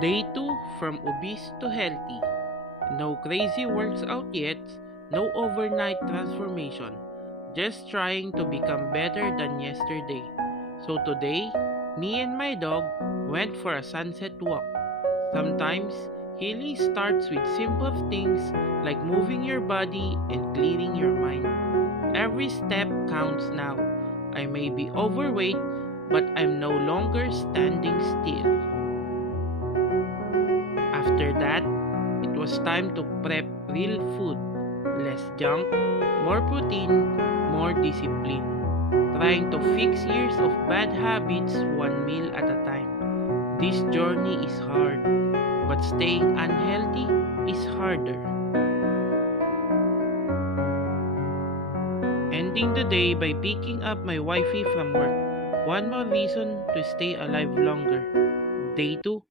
Day 2 from obese to healthy. No crazy works out yet, no overnight transformation. Just trying to become better than yesterday. So today, me and my dog went for a sunset walk. Sometimes, healing starts with simple things like moving your body and clearing your mind. Every step counts now. I may be overweight, but I'm no longer standing still. After that, it was time to prep real food. Less junk, more protein, more discipline. Trying to fix years of bad habits one meal at a time. This journey is hard, but staying unhealthy is harder. Ending the day by picking up my wifey from work. One more reason to stay alive longer. Day 2